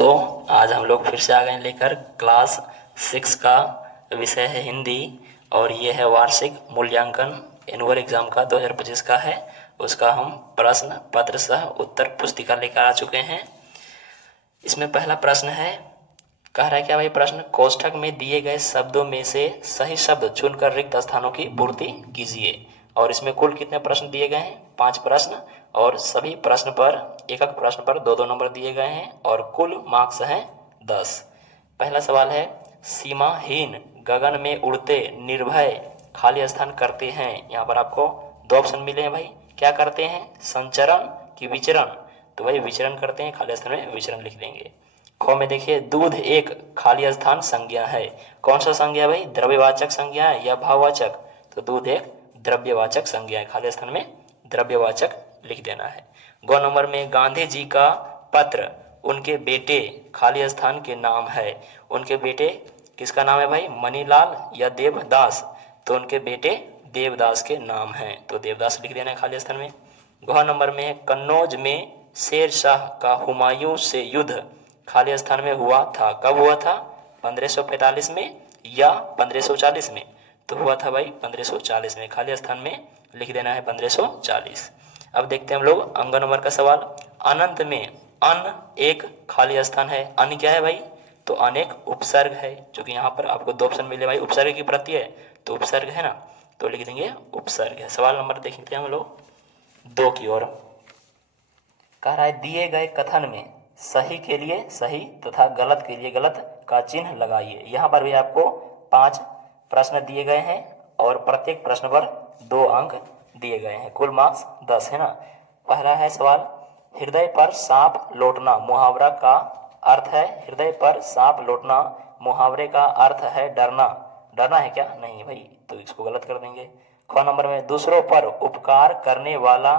दोस्तों, आज हम लोग फिर से आ गए लेकर क्लास 6 का विषय है हिंदी। और ये है वार्षिक मूल्यांकन एनुअल एग्जाम का 2025 का है। उसका हम प्रश्न पत्र सह उत्तर पुस्तिका लेकर आ चुके हैं। इसमें पहला प्रश्न है, कह रहा है क्या भाई प्रश्न, कोष्ठक में दिए गए शब्दों में से सही शब्द चुनकर रिक्त स्थानों की पूर्ति कीजिए। और इसमें कुल कितने प्रश्न दिए गए हैं? 5 प्रश्न, और सभी प्रश्न पर एक एक प्रश्न पर 2-2 नंबर दिए गए हैं और कुल मार्क्स हैं 10। पहला सवाल है, सीमाहीन गगन में उड़ते निर्भय खाली स्थान करते हैं। यहाँ पर आपको 2 ऑप्शन मिले हैं भाई, क्या करते हैं, संचरण की विचरण? तो भाई विचरण करते हैं, खाली स्थान में विचरण लिख देंगे। ख में देखिए, दूध एक खाली स्थान संज्ञा है। कौन सा संज्ञा भाई, द्रव्यवाचक संज्ञा है या भाववाचक? तो दूध एक द्रव्यवाचक संज्ञा है, खाली स्थान में द्रव्यवाचक लिख देना है। गौ नंबर में, गांधी जी का पत्र उनके बेटे खाली स्थान के नाम है। उनके बेटे किसका नाम है भाई, मनीलाल या देवदास? तो उनके बेटे देवदास के नाम हैं, तो देवदास लिख देना है खाली स्थान में। गौ नंबर में, कन्नौज में शेर शाह का हुमायूं से युद्ध खाली स्थान में हुआ था। कब हुआ था, 1545 में या 1540 में? तो हुआ था भाई 1540 में, खाली स्थान में लिख देना है 1540। अब देखते हैं हम लोग अंग नंबर का सवाल। अनंत में अन एक खाली स्थान है। अन क्या है भाई, तो अन एक उपसर्ग है, क्योंकि यहाँ पर आपको 2 ऑप्शन मिले भाई, उपसर्ग की प्रत्यय है तो उपसर्ग है ना, तो लिख देंगे उपसर्ग है। सवाल नंबर देखते हैं हम लोग 2 की ओर। कह रहा है, दिए गए कथन में सही के लिए सही तथा गलत के लिए गलत का चिन्ह लगाइए। यहाँ पर भी आपको 5 प्रश्न दिए गए हैं और प्रत्येक प्रश्न पर 2 अंक दिए गए हैं, कुल मार्क्स 10 है ना। पहला है सवाल, हृदय पर सांप लौटना मुहावरा का अर्थ है। हृदय पर सांप लौटना मुहावरे का अर्थ है डरना। डरना है क्या, नहीं भाई, तो इसको गलत कर देंगे। ख नंबर में, दूसरों पर उपकार करने वाला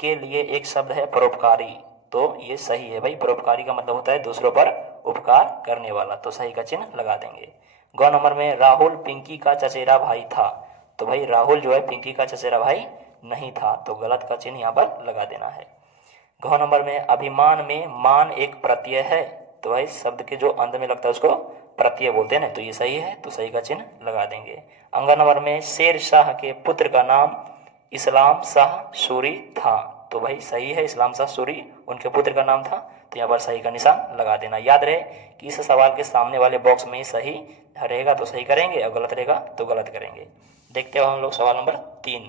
के लिए एक शब्द है परोपकारी। तो ये सही है भाई, परोपकारी का मतलब होता है दूसरों पर उपकार करने वाला, तो सही का चिन्ह लगा देंगे। ग नंबर में, राहुल पिंकी का चचेरा भाई था। तो भाई राहुल जो है पिंकी का चचेरा भाई नहीं था, तो गलत का चिन्ह यहाँ पर लगा देना है। घ नंबर में, अभिमान में मान एक प्रत्यय है। तो भाई शब्द के जो अंत में लगता है उसको प्रत्यय बोलते हैं ना, तो ये सही है, तो सही का चिन्ह लगा देंगे। अंग नंबर में, शेर शाह के पुत्र का नाम इस्लाम शाह सूरी था। तो भाई सही है, इस्लाम शाह सूरी उनके पुत्र का नाम था, तो यहाँ पर सही का निशान लगा देना। याद रहे कि इस सवाल के सामने वाले बॉक्स में ही सही रहेगा तो सही करेंगे और गलत रहेगा तो गलत करेंगे। देखते हो हम लोग सवाल नंबर 3।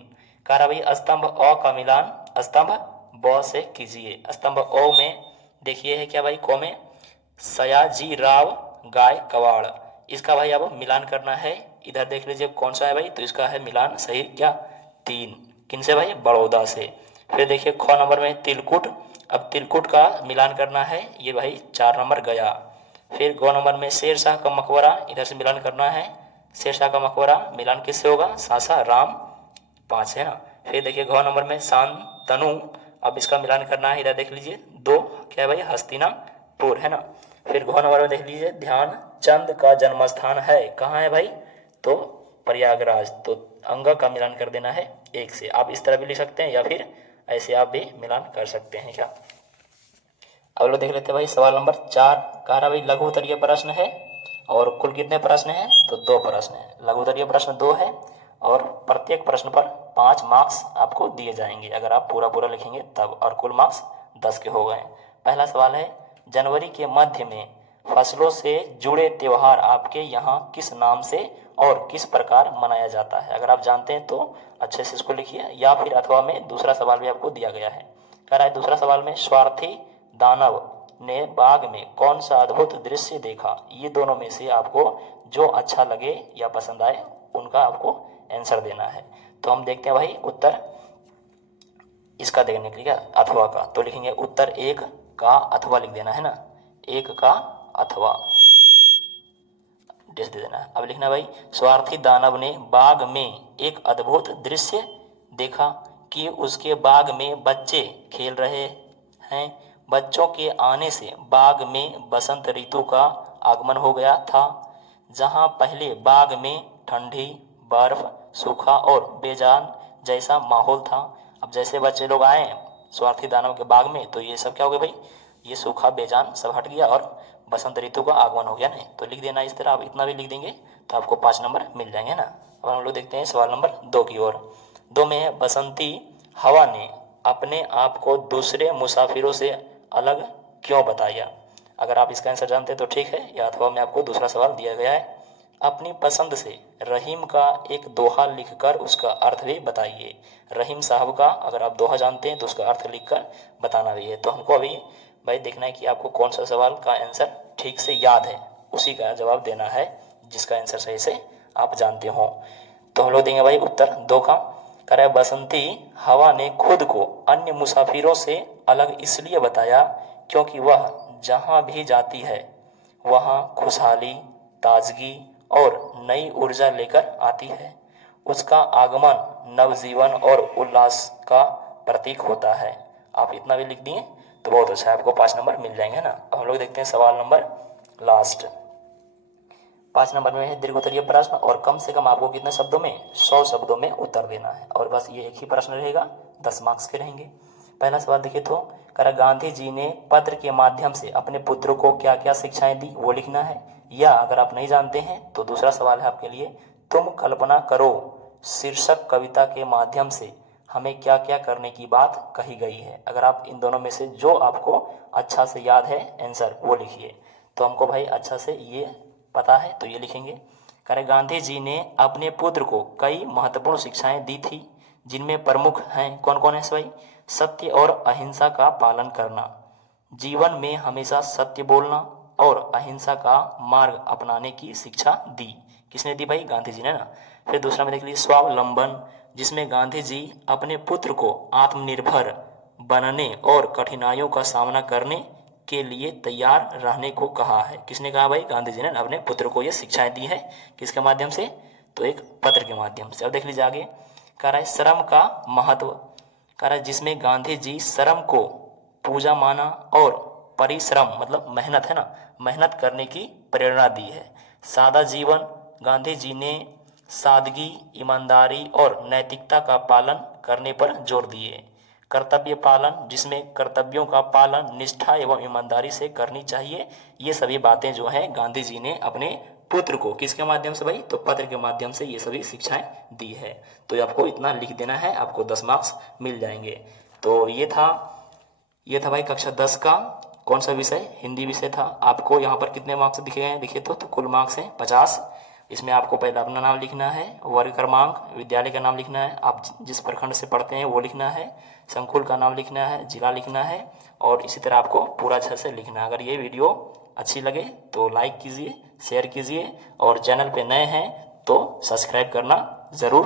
कह रहा भाई, स्तंभ अ का मिलान स्तंभ ब से कीजिए। स्तंभ ओ में देखिए है क्या भाई, को में सयाजी राव गाय कवाड़, इसका भाई अब मिलान करना है। इधर देख लीजिए कौन सा है भाई, तो इसका है मिलान सही क्या, 3। किन से भाई, बड़ौदा से। फिर देखिए ख नंबर में तिलकुट, अब तिलकुट का मिलान करना है, ये भाई 4 नंबर गया। फिर ग नंबर में शेर शाह का मकबरा, इधर से मिलान करना है। शेर शाह का मकबरा मिलान किससे होगा, सासा राम 5 है ना। फिर देखिए घ नंबर में शांतनु, अब इसका मिलान करना है, इधर देख लीजिए 2 क्या है भाई, हस्तिनापुर है ना। फिर घ नंबर में देख लीजिए ध्यान चंद का जन्म स्थान है, कहाँ है भाई, तो प्रयागराज, तो अंग का मिलान कर देना है 1 से। आप इस तरह भी लिख सकते हैं या फिर ऐसे आप भी मिलान कर सकते हैं क्या। अब लोग देख लेते हैं भाई सवाल नंबर 4। कह रहा भाई लघु उत्तरीय प्रश्न है और कुल कितने प्रश्न हैं, तो 2 प्रश्न है। लघु उत्तरीय प्रश्न 2 है और प्रत्येक प्रश्न पर 5 मार्क्स आपको दिए जाएंगे अगर आप पूरा पूरा लिखेंगे तब, और कुल मार्क्स 10 के हो गए। पहला सवाल है, जनवरी के मध्य में फसलों से जुड़े त्योहार आपके यहाँ किस नाम से और किस प्रकार मनाया जाता है। अगर आप जानते हैं तो अच्छे से इसको लिखिए, या फिर अथवा में दूसरा सवाल भी आपको दिया गया है। कह रहा है दूसरा सवाल में, स्वार्थी दानव ने बाग में कौन सा अद्भुत दृश्य देखा। ये दोनों में से आपको जो अच्छा लगे या पसंद आए उनका आपको आंसर देना है। तो हम देखते हैं भाई उत्तर इसका देखने के लिए अथवा का, तो लिखेंगे उत्तर 1 का अथवा लिख देना है ना, 1 का अथवा दे देना है। अब लिखना भाई, स्वार्थी दानव ने बाग में एक अद्भुत दृश्य देखा कि उसके बाग में बच्चे खेल रहे हैं। बच्चों के आने से बाग में बसंत ऋतु का आगमन हो गया था। जहां पहले बाग में ठंडी, बर्फ, सूखा और बेजान जैसा माहौल था, अब जैसे बच्चे लोग आए स्वार्थी दानव के बाग में, तो ये सब क्या हो गया भाई, ये सूखा बेजान सब हट गया और बसंत ऋतु का आगमन हो गया ना। तो लिख देना इस तरह, आप इतना भी लिख देंगे तो आपको 5 नंबर मिल जाएंगे ना। अब हम लोग देखते हैं सवाल नंबर 2 की ओर। 2 में है, बसंती हवा ने अपने आप को दूसरे मुसाफिरों से अलग क्यों बताया। अगर आप इसका आंसर जानते हैं तो ठीक है, या अथवा में आपको दूसरा सवाल दिया गया है, अपनी पसंद से रहीम का एक दोहा लिखकर उसका अर्थ भी बताइए। रहीम साहब का अगर आप दोहा जानते हैं तो उसका अर्थ लिखकर बताना भी है। तो हमको अभी भाई देखना है कि आपको कौन सा सवाल का आंसर ठीक से याद है, उसी का जवाब देना है जिसका आंसर सही से आप जानते हो। तो हम लोग देंगे भाई उत्तर 2 का। कह रहा है, बसंती हवा ने खुद को अन्य मुसाफिरों से अलग इसलिए बताया क्योंकि वह जहाँ भी जाती है वहाँ खुशहाली, ताजगी और नई ऊर्जा लेकर आती है। उसका आगमन नवजीवन और उल्लास का प्रतीक होता है। आप इतना भी लिख दिए तो बहुत अच्छा है, आपको 5 नंबर मिल जाएंगे ना। अब हम लोग देखते हैं सवाल नंबर लास्ट। 5 नंबर में है दीर्घोत्तरीय प्रश्न और कम से कम आपको कितने शब्दों में, 100 शब्दों में उत्तर देना है। और बस ये एक ही प्रश्न रहेगा, 10 मार्क्स के रहेंगे। पहला सवाल देखिए तो करा, गांधी जी ने पत्र के माध्यम से अपने पुत्र को क्या क्या शिक्षाएं दी, वो लिखना है। या अगर आप नहीं जानते हैं तो दूसरा सवाल है आपके लिए, तुम कल्पना करो शीर्षक कविता के माध्यम से हमें क्या क्या करने की बात कही गई है। अगर आप इन दोनों में से जो आपको अच्छा से याद है आंसर वो लिखिए। तो हमको भाई अच्छा से ये पता है तो ये लिखेंगे। करें, गांधी जी ने अपने पुत्र को कई महत्वपूर्ण शिक्षाएं दी थी जिनमें प्रमुख हैं, कौन कौन है भाई, सत्य और अहिंसा का पालन करना, जीवन में हमेशा सत्य बोलना और अहिंसा का मार्ग अपनाने की शिक्षा दी। किसने दी भाई, गांधी जी ने ना। फिर दूसरा में देख लीजिए स्वावलंबन, जिसमें गांधी जी अपने पुत्र को आत्मनिर्भर बनने और कठिनाइयों का सामना करने के लिए तैयार रहने को कहा है। किसने कहा भाई, गांधी जी ने अपने पुत्र को ये शिक्षाएं दी है। किसके माध्यम से, तो एक पत्र के माध्यम से। अब देख लीजिए आगे, कह रहा है श्रम का महत्व, कह रहा है जिसमें गांधी जी श्रम को पूजा माना और परिश्रम मतलब मेहनत है ना, मेहनत करने की प्रेरणा दी है। सादा जीवन, गांधी जी ने सादगी, ईमानदारी और नैतिकता का पालन करने पर जोर दिए। कर्तव्य पालन, जिसमें कर्तव्यों का पालन निष्ठा एवं ईमानदारी से करनी चाहिए। ये सभी बातें जो हैं गांधी जी ने अपने पुत्र को किसके माध्यम से भाई, तो पत्र के माध्यम से ये सभी शिक्षाएं दी है। तो आपको इतना लिख देना है, आपको 10 मार्क्स मिल जाएंगे। तो ये था भाई कक्षा 10 का कौन सा विषय, हिंदी विषय था। आपको यहाँ पर कितने मार्क्स दिखे गए हैं, देखिए तो कुल मार्क्स हैं 50। इसमें आपको पहले अपना नाम लिखना है, वर्ग क्रमांक, विद्यालय का नाम लिखना है, आप जिस प्रखंड से पढ़ते हैं वो लिखना है, संकुल का नाम लिखना है, जिला लिखना है, और इसी तरह आपको पूरा अच्छे से लिखना है। अगर ये वीडियो अच्छी लगे तो लाइक कीजिए, शेयर कीजिए, और चैनल पे नए हैं तो सब्सक्राइब करना ज़रूर